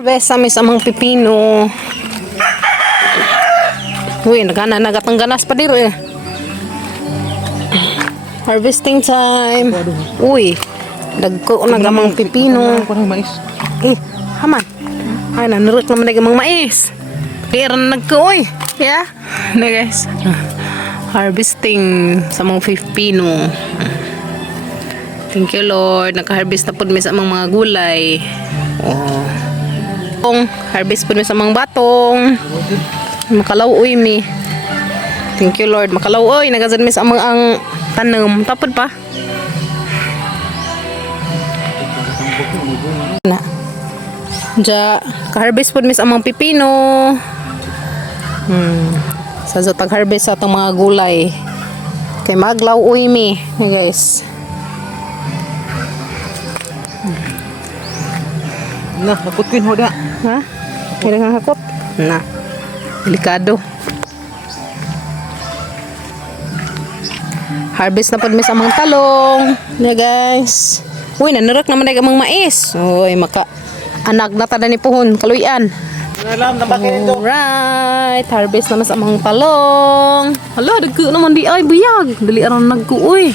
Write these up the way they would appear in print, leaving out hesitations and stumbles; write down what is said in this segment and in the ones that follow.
Harvest sa amang pipino. Uy, nagatang ganas pa dir. Harvesting time. Uy, dagko nagamang pipino. Haman. Ay, nanurot naman nagamang mais. Kaya nagko, uy. Yeah. Na guys. Harvesting sa mga pipino. Thank you, Lord. Naka-harvest na po mi sa mga gulay. Oh. Harvest po mi sa mga batong. Makalauoy mi. Thank you, Lord. Makalauoy. Nagazan mi sa mga ang tanam. Tapod pa. Na. Ja, ka-harvest po mi sa mga pipino. Sa tag-harvest sa itong mga gulay. Kay maglauoy mi. Hey, guys. Nah, hakot ko yun, hoda. Ha? Kailangan hakot? Na. Delikado. Harvest na po mi sa mga talong. Na guys. Uy, nanurak naman na mga mais. Uy, anak na tada ni puhon. Kaluyan. Alam, nabakin ito. Alright. Harvest naman sa mga talong. Hala, dagko naman di ay buyag. Dali aron nagko, uy.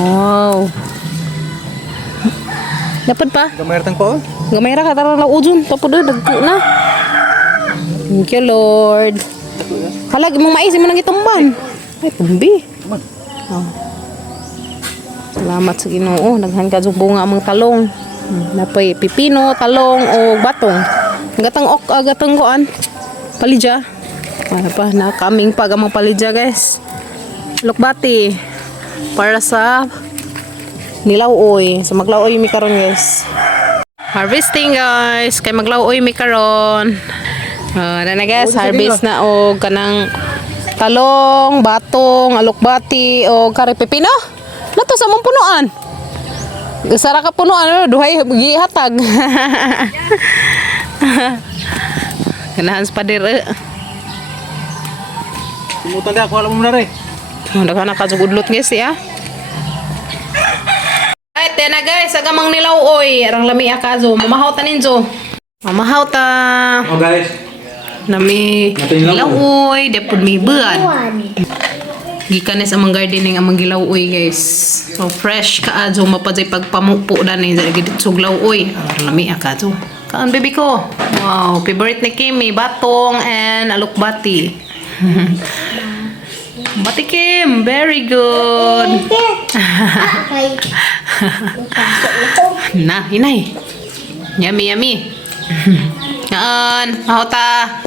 Wow. Dapat pa? Gamay ratang ko. Gamay ra ka tara la ujun tapos dagko na. Thank you, Lord. Halag mong mais mo nang itumban. Ay tumbi. Oh. Salamat sa Ginoo. Daghan ka jud bunga among talong. Napay pipino, talong o batong. Gatang kuan. Palidya. Para pa na kaming pa gamang palidya, guys. Lukbati para sa nilauoy. So maglauoy mi karon, guys. Harvesting, guys. Kay maglauoy mi karon. Na guys, harvest na og kanang talong, batong, alokbati o kare pipino. Nato sa mong punuan. Sara ka punuan, duhay gihatag. Ganahan pa dir. Tumutan ako alam mo na rin. Daghan na kasugudlot, guys, ya. Ay, tena guys, agamang nilauoy. Arang lami akazo. Mamahaw ta ninjo. Mamahaw ta. Oh guys. Nami nilauoy. Depod may buwan. Gikanes amang gardening amang gilauoy, guys. So fresh kaazo. Mapaday pagpamupo na ni. Giditsog lauoy. Arang lami akazo. Kaan, baby ko? Wow, favorite ni Kimi. Batong and alukbati. Batikim, very good. Nah, inay. Yummy, yummy. Yan, mahota.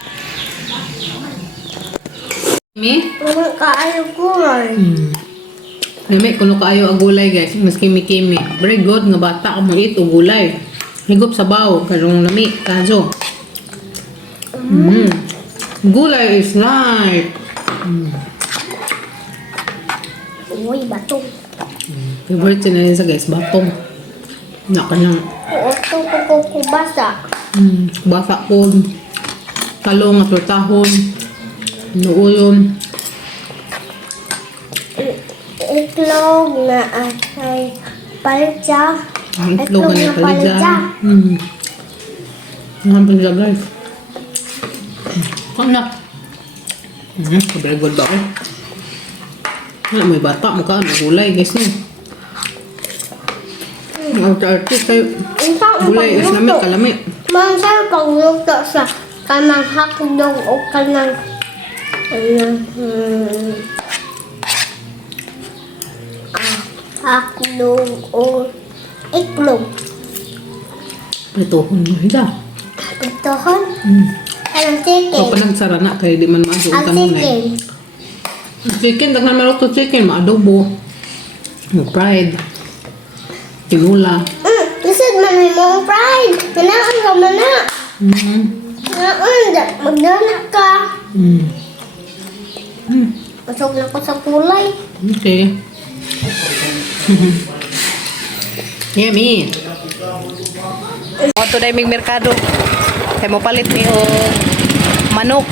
Mi? Kaayo gulay. Nami, kuno kaayo ang gulay, guys. Mas kimi-kimi. Very good nga bata ka mong ito gulay. Higop sa baw, karong lami, kaso. Gulay is life. Uy, batong. Favorite siya na yun sa guys, batong. Nakanyang Ito ko kubasa. basa ko, talong at tahon, nuulon. Itlog na asay palcha. Ang itlog na palidya. Ang palidya, guys. Kanya. Very good ba ko? May bata mo ka, gulay, guys niya. Ang artist kayo, gulay is lamit, kalamit. Mansay pagluto sa kanang hakdog o kanang hakdog o itlog. Prituhon mo, hindi. Itohon? Kanang So, chicken. panagsara na, kaya di man maasok Ang ang tanong chicken. Chicken, dagnan maluto chicken, maadobo. Fried. Tinula. Lisod man may mong fried. Kinaan ka man na. Kinaan, magdana ka. Pasok na ko sa kulay. Okay. Yummy. Today may merkado. Kaya mo palit ni manok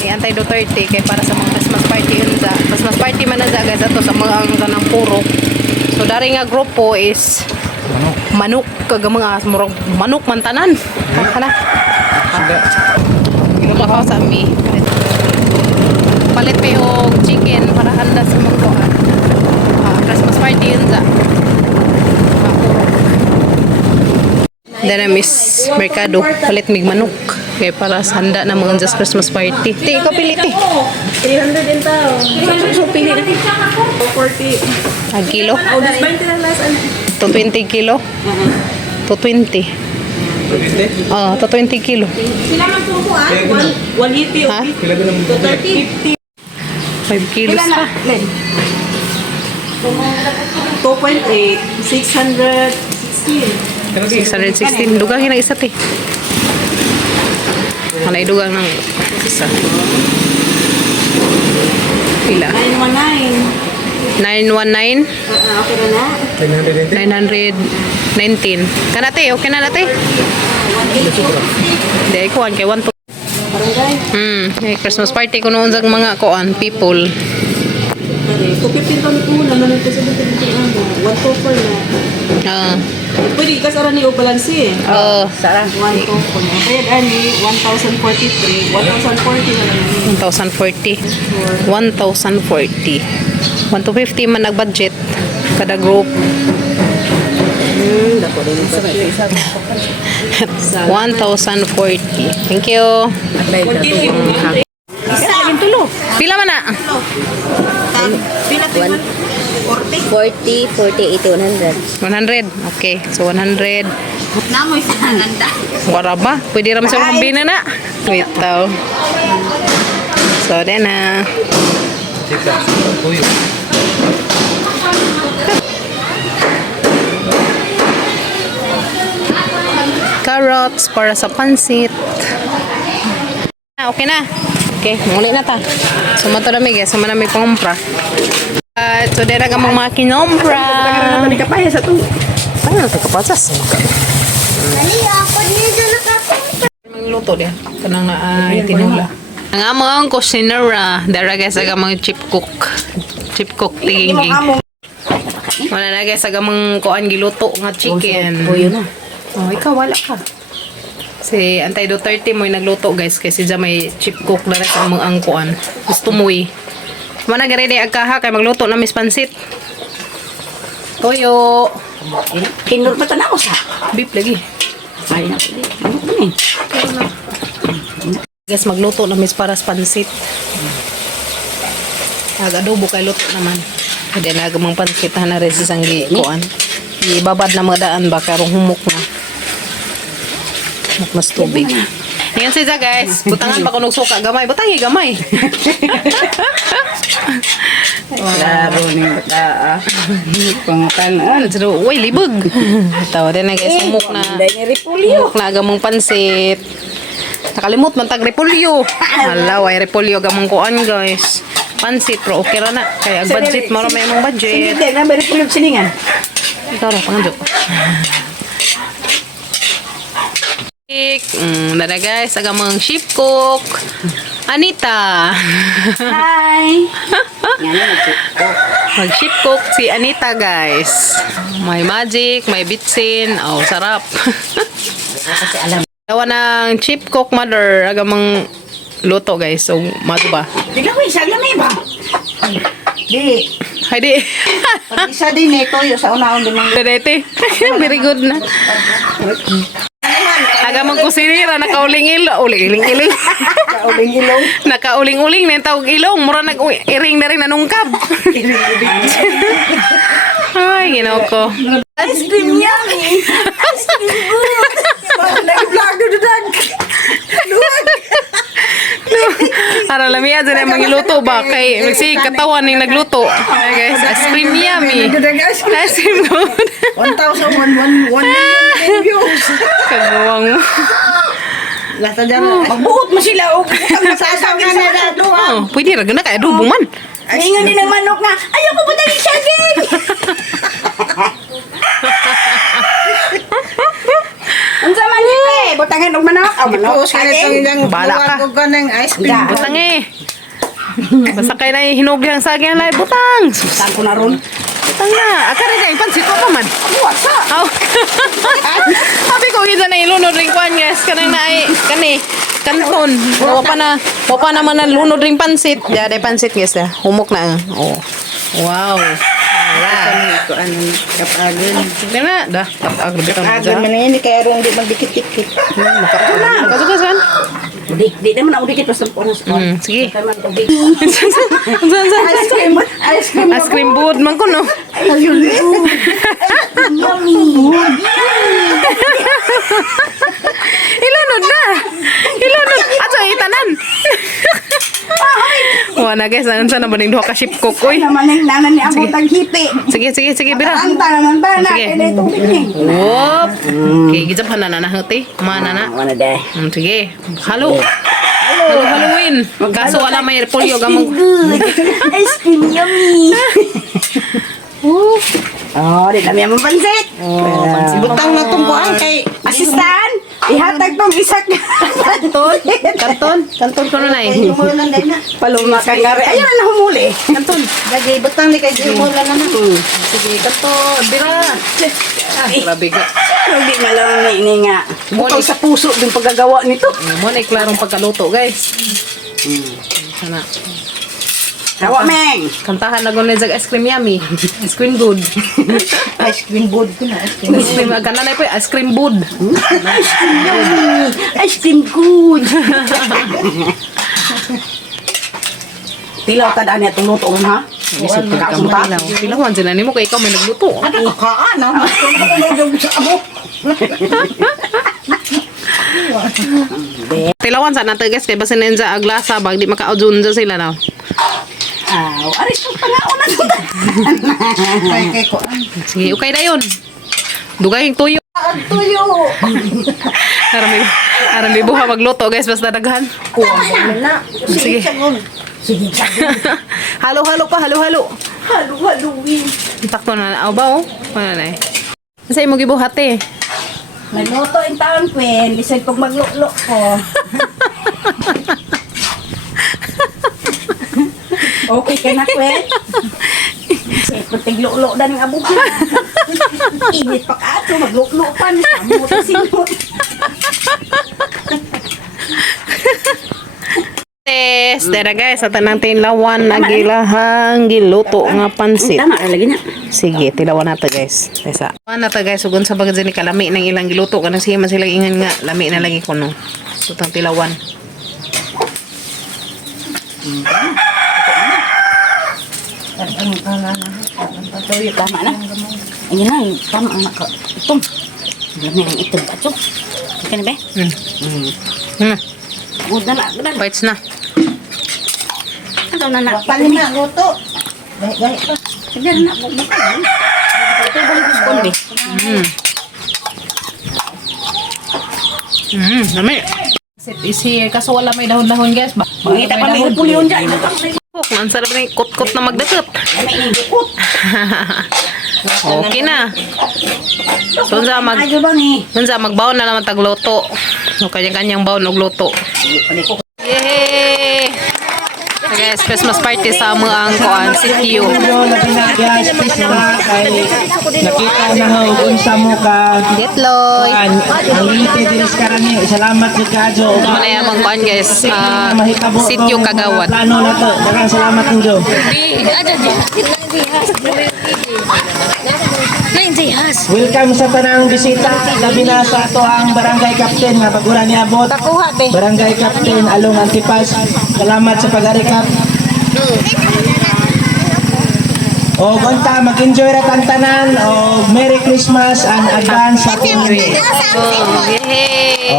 ni Antay Duterte kay para sa mga Christmas party yun sa Christmas party man na guys ato sa mga ang kanang puro. So dari nga grupo is Ano? manok kag mga murag manok mantanan. Kana. Lakaw sa mi. Palit pa og chicken para handa sa mga kuan. Christmas party yun sa. Dana Miss Mercado, palit mig manok. Kaya para sa handa na mga just Christmas party. Ti, ikaw pili, ti. 300 din tao. So, pili na. 40. Ang kilo? Oh, das 20 lang last. 220 kilo? 220. To 20 kilo. Sila man po ko 180 Ha? to 30. 5 kilos pa. 2.8, 616. 616. Dugang na isa, ti. Malay dugang ng isa. Pila? 919. 919? Okay na na. 919. Kanate, okay na nate? Hindi, kuhan kay 1 to. Barangay. Christmas party ko noon sa mga kuan people. 215 ton po naman ito sa dito 124 na. Pwede ka sa ni o balansi eh. Sara. 124 na. Kaya gani 1043, 1040 na lang. 1,040. 1,040. 1,250 man nag-budget kada group. Dako din sa 1,040. Thank you. Isa laging tulo. Pila man na? Pila 40. 40, 40, 80, 100. 100. Okay. So 100. Namoy sa handa. Wala ba? Pwede ram sa kombina na. Wait daw. So then na. Carrots para sa pansit. Okay na. Okay, muli na ta. Sumato na mi guys. Suma na mi pangumpra. So then na mga kinompra. Ano ka pa sa to? Ano ito kapasas? Ali, ako dito nakapunta. Luto din. Kanang na tinula. Ang among kusinera, dara guys aga mga chip cook. Chip cook tinging. Wala na guys aga mga kuan giluto nga chicken. na. Oh, ikaw wala ka. Si Antay Duterte mo nagluto guys kasi dyan may chip cook na rin ang mga angkuan. Gusto mo eh. Mana gari di agkaha kay magluto na mis pansit. Toyo. Kinur pa tanaw sa. Beef lagi. Ay na pili. Ano ba ni? Guys magluto na mis paras pansit. Adobo kay luto naman. Hindi na agamang pansit na rin sa sanggi kuan. Ibabad na mga daan ba karong humok na. Mas tubig. Ngayon siya guys, butangan pa kunog suka gamay, butangi gamay. Klaro ni bata. Pangkanan. Pero uy libog. Tawa din na guys, humok na. Dahil repolyo. Humok na agamong pansit. Nakalimot man tag repolyo. Hala, way repolyo gamong kuan guys. Pansit pero okay ra na. Kaya budget mo ra may mong budget. Sige, na ba repolyo siningan? Ikaw ra pangadyo. Dada guys, agamang chef cook. Anita. Hi. Yan na Mag-chef cook si Anita guys. May magic, may bitsin. Oh, sarap. kasi alam. Dawa ng chef cook mother. Agamang luto guys. So, mato ba? Tignan mo isa lamay ba? Di. Hay di. Pag isa din ito yung sa unahon din mga. Dede. Very good na. Agamang kusinira, nakauling-ilong. Uling-iling. Kauling ilong. Nakauling-uling na yung tawag ilong. Mura nag-iring na rin nanungkab. Ay, ginaw ko. Ice cream yummy. Ice cream good. Nag-vlog do dag. Para lamia dyan yung mangiluto ba? Kay, kasi katawan yung nagluto. Ay guys, ice cream yummy. Ice cream good. 1,111 million views. Kagawang mo. Lata dyan. Magbuot mo sila. O ang masasabi sa kanado. Oh, pwede rin na kaya adobo man. Ingan din ng manok nga. Ayoko po tayo saging. Ang sama niyo eh. Butangan og manok. Oh, manok. Saging. Bala ka. Butang eh. Basta kayo na hinubli ang saging na butang. Saan ko na ron? Tanga, akara kay pansit pa man. Wasa. Aw. Sabi ko kita na ilunod ring kwan guys. Kanang naay kani kanton. Wa pa naman na lunod ring pansit. Ya, day pansit guys ya. Humok na. Oh. Wow. Wala. Ito ano kapagan. Dina dah tapag bitaw na. Kapagan man yan kaya rong di magdikit-dikit. Kasukasan. Di naman ako dikit basta poros ko. Sige. Kaya man tubig. Ice cream. Ice cream board man ko no. Ayun. Ilanod na. Ilanod. Ato itanan. Wala guys, ano sa naman duha ka ship kokoy. Naman ang nanan ni Abo taghipi. Sige bira. Anta naman ba na Sige. kaya tubig ni. Wop. Okay, gijap na hati. Mana na. Mana deh. Sige. Halo. Halloween. Kaso wala may polio gamong. Ice cream yummy. Oh, di dami ang pansit. Oh, pansit. Butang na tumpuan kay asistan. Ihatag tong isak. Kanton ko na eh. Paluma ka nga rin. Ayun na humuli. Kanton. Lagi butang ni kay Jimula na na. Sige, kanton. Bira. Grabe ka. Hindi nga lang ni nga. Butang sa puso din paggagawa nito. Mo na klarong pagkaluto, guys. Sana. Tawa meng. Kantahan na gano'n sa ice cream yummy. Ice cream good. Ice cream board ko na. Ice cream, gana na po, ice cream good. Ice cream good. Tilaw ka daan itong luto mo ha? Isip ko ka matilaw. Tilawan sila ni mo kay ikaw may nagluto. Ano ka? Ano? Tilawan sana to guys kay basin ninja aglasa bag di makaudun sila na. Aris mo pangaon na ito. Kay ko. Sige, okay na yun. Dugay yung tuyo. Tuyo. Arami buha magluto guys basta daghan. Na. Sige. Sige. Halo-halo pa, halo-halo. Halo-haloin. Takto na na ba oh? Ano na eh. Sa imo gibuhat eh. Nagluto yung taon, Pwen. Lisay pag magluto ko. Okay ka na, Pwen? Lisay pag tiglulo na ng abuhan. Init pa ka ato, magluto pa. Samot na sinot. Yes, dara guys, ata nang tinlawan nagilahang giluto nga pansit. Tama, lagi na. Sige, tilawan na to guys. Tesa. Na to guys, ugon sa bagay ni kalami nang ilang giluto kanang siya man sila ingan nga lami na lagi ko no. Tutang tilawan. Tama na. Ayun na, tama ang naka. Itong. Lami ang itong bato. Ika na ba? Good na na. Bites na. Ano na na? Paling na, luto. Gaya pa. Sige na, bukbuk na. Ito yung balik ko ni. Dami. Sit is here. Kaso wala may dahon-dahon guys. Makita pa may pulyon dyan. Ang sarap na yung kot-kot na magdakot. May igukot. Okay na. Ayun ba ni? Dun sa magbaon na naman tagluto. O kanyang-kanyang baon og luto. Yay! So guys, Christmas party sa mga ang kuan si Q. Nakita na ho, unsa mo ka. Getloy. Ang lipi dinis karani. Salamat ni Kadyo. Muna yung mga kuan guys. Si Q kagawad. Plano na to. Daghang salamat ninyo. Welcome sa tanang bisita. Labi na sa ato ang barangay captain nga pagura ni abot. Barangay captain Along Antipas. Salamat sa pag-arikap. O gonta mag-enjoy ra tantanan o Merry Christmas and advance sa ating Yay!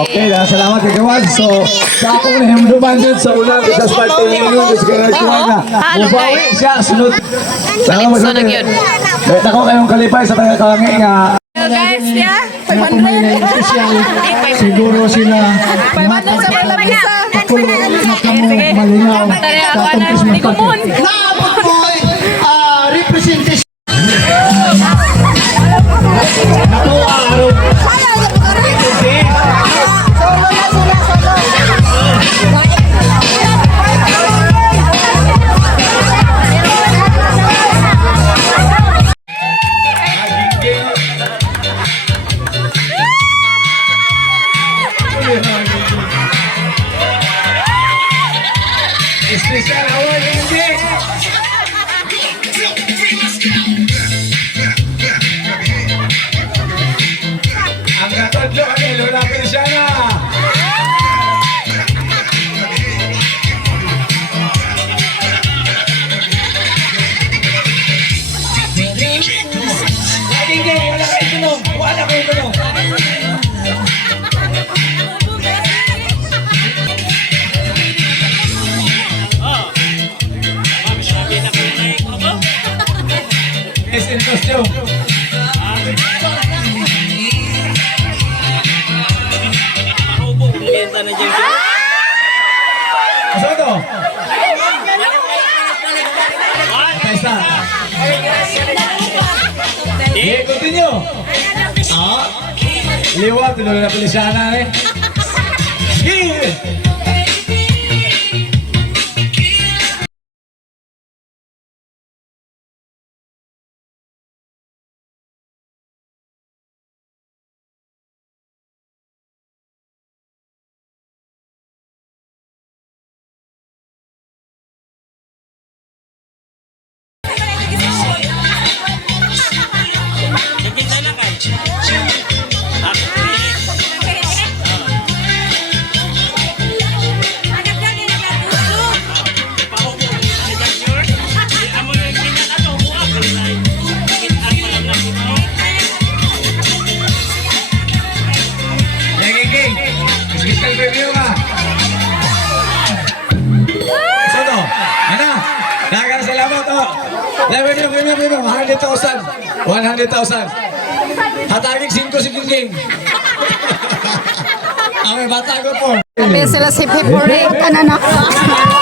Okay, salamat kay Gawad. So, sa akong nahimduman din sa unang isa sa party ninyo, kasi kanagsuhan na. Halo, Mubawi siya, sunod. Salamat So sa na akin. yun. Dahil ako kayong kalipay sa taga-kalangi nga. Hello guys, yeah. Siguro sila 500 sa malabisa. pakulo na kamo malinaw sa atong Christmas party. Naabot mo representation. Natuwa, araw. Special award hindi. Ang katodlo kami, Lola Feliciana. Hindi, wala kayo tulong. Wala kayo tulong. Yes, in costume. Asa to? Pesta. Di, continue. Ah, liwat, tuloy na Feliciana eh. Sige! Special review ka. Isa to. Ano? Salamat oh. Review. 100,000. 100,000. Hatagig 5 si King. Ang may bata ko po. Sabi sila si Pepore. Ano?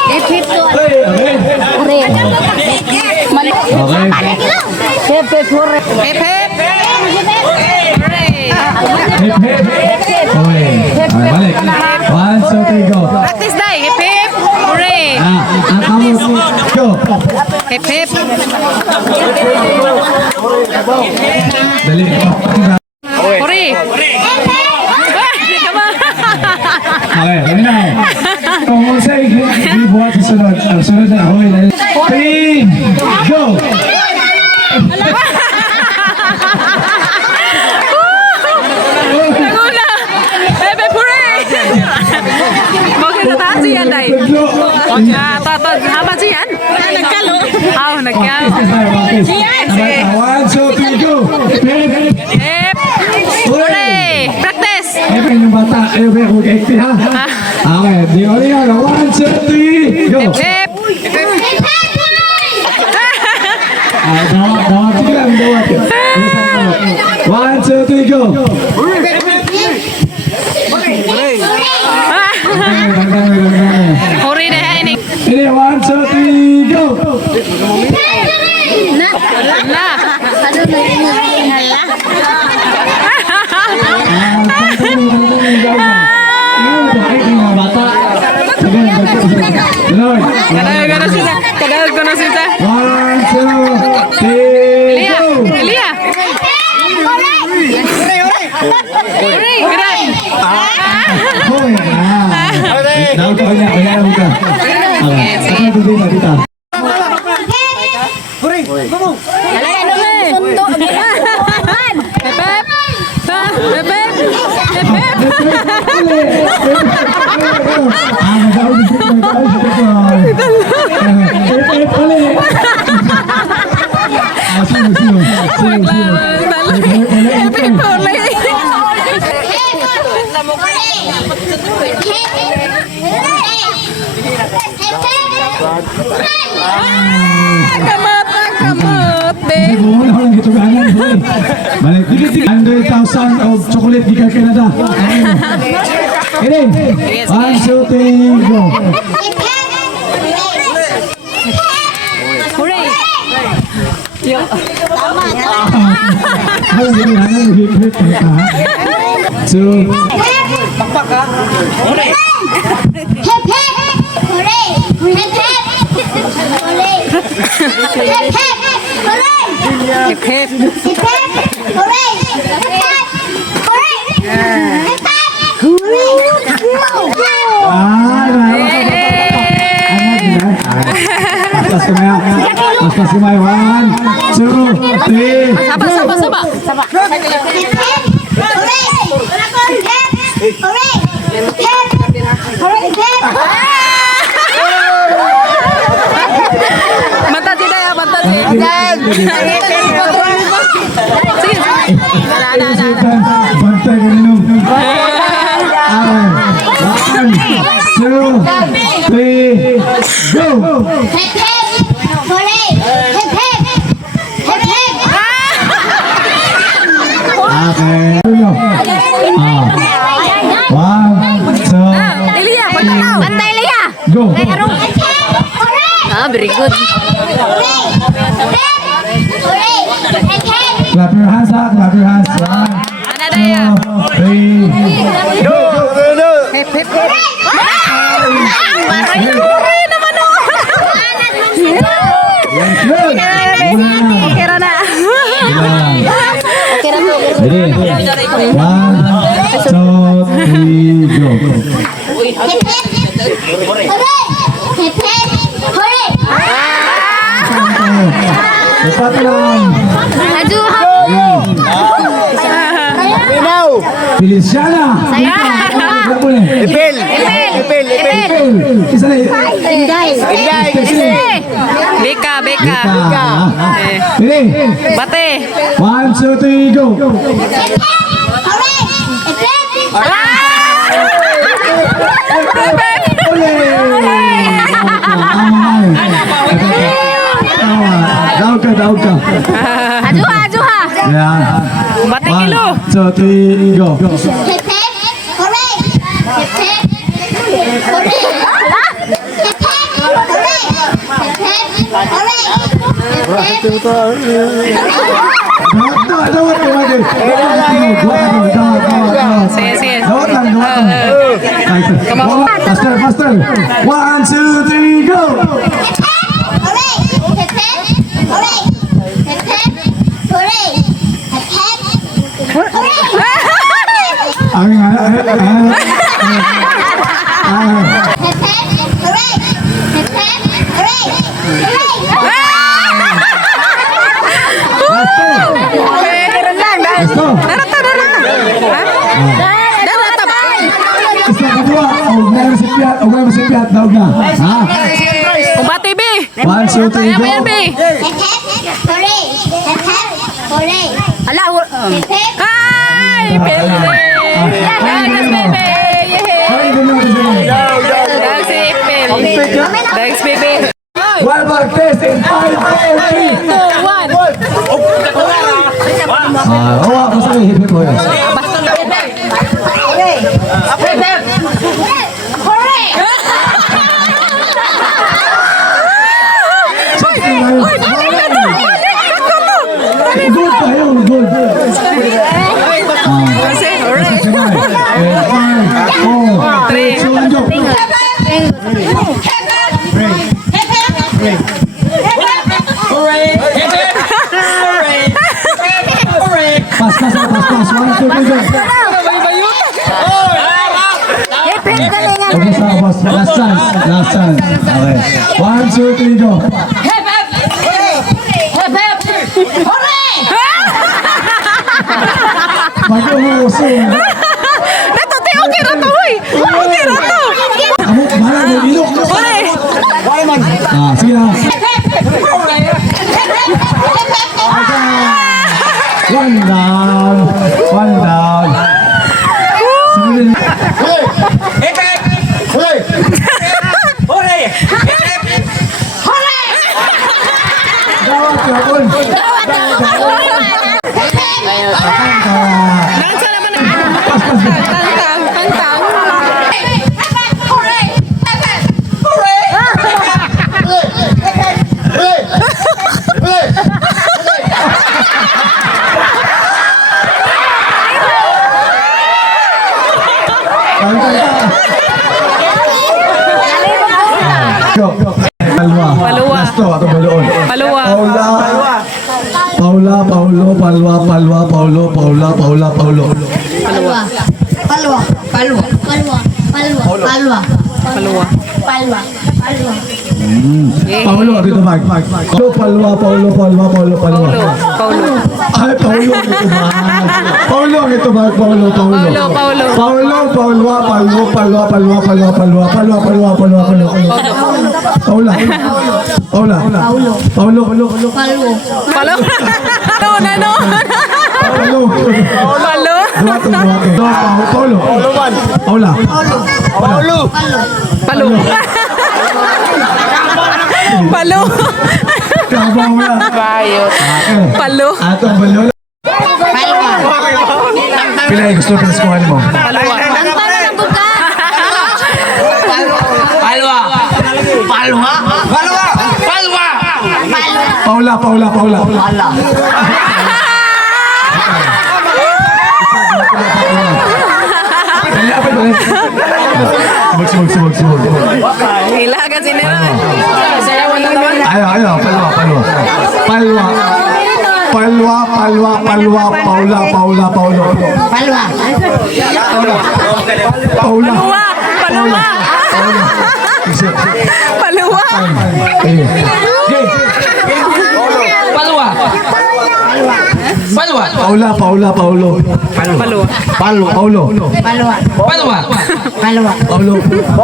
Hip to. Okay. Mali. Okay. Pepore. Hip hip. Hooray. Hip hip. Okay. Balik. 1, 2, 3, go. Practice day. Hip hip. Hooray. Ang kamu go. Hip hip. Dali. Hooray. Okay, ready na. Kung mo say, buhat sa sunod. Ang sunod na, okay. 3, go! Nagula. Bebe hooray. Bakit nataas yan, Day? Tatod. Haba siyan? Nagkalo. Nagkalo. Sige. 1, 2, 3, go! Hip. Hooray. Practice. Ayaw yung bata, ayaw ba yung mag-acting ha? Okay, di ko rin 1, 2, 3, go! Hip. Dawat, sige lang, dawat. 1, 2, 3, go! Hooray na ini. Ini 1, 2, 3, go! Na. Kadal ko na sila. 1, 2, 3, Elia. go! Elia. Hooray. Gerak. Hoy, daw ko kanya buka. Okay, saka dito na dito. Kamot, babe. Balik, 100,000 of chocolate di Canada. Ini, 1, 2, 3, go. Hooray. Halo, jadi hanya hip-hip mereka. So, Hip hip. tumaya. Basta sumay. 1, 2, 3. Saba. Mata di daya, mata di. Sige. Bantay ka ninong. 1, 2, 3, go! Okay. 1, 2, Elia, pagkataw. Bantay Elia. go! Ah, very good. Clap your hands up, clap your hands. 1, Ana daya. 2, 3, go! Good! Kira na. Ready? 1, 2, 3, go! Cepat lang! Feliciana! Tidak boleh! Ipil! Isa lagi! Beka. Ready? Bate. 1, 2, 3, go! Daw ka. Ajuha. Yan. Bate kilo. 1, 2, 3, go! Dawat ka lagi. Sige. Dawat lang. Faster. 1, 2, 3, go! Gusto? Isa kedua, huwag na masipyat, daog na. Ha? Bate B. 1, 2, 3, go! Ayan B. Ala. Hi, baby. Dags baby. Ay, ganun. Dags Ipil. Dags baby. One more test in 5, 4, 3. 2, 1. Oo, basta may hip-hip mo yun. Good pa yun, good. Pas. 1, 2, 3, go. Okay, sa boss. Last chance. Okay. 1, 2, 3, go. Bago mo uso. Nato, te, okay na to, hoy. Okay na to. Amo, mahala mo, ilok. Sige na. One down. Sige na. Gawat ka, Paul. Nansa naman Tantang. Palwa. Lasto atau baloon. Paluwa. Paula, Paulo, Paluwa. Paulo, ito ba? Paulo, Paulo. Paulo. Ay, Paulo, ito ba? Paulo, ito ba? Paulo. Paulo. Palo. Ano? Palo. Palo. Palo. Bayot. Palo. Ato ang balyo. Pila yung gusto sa eskuhan mo? Paula. Sumag. Ilagan si Nera. Ayo, Paula.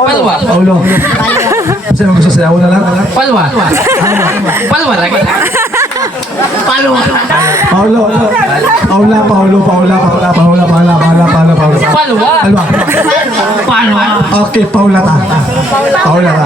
Paluwa. Paulo. Sino gusto sayaw na lang? Paulo. Okay, Paula ta. Paula.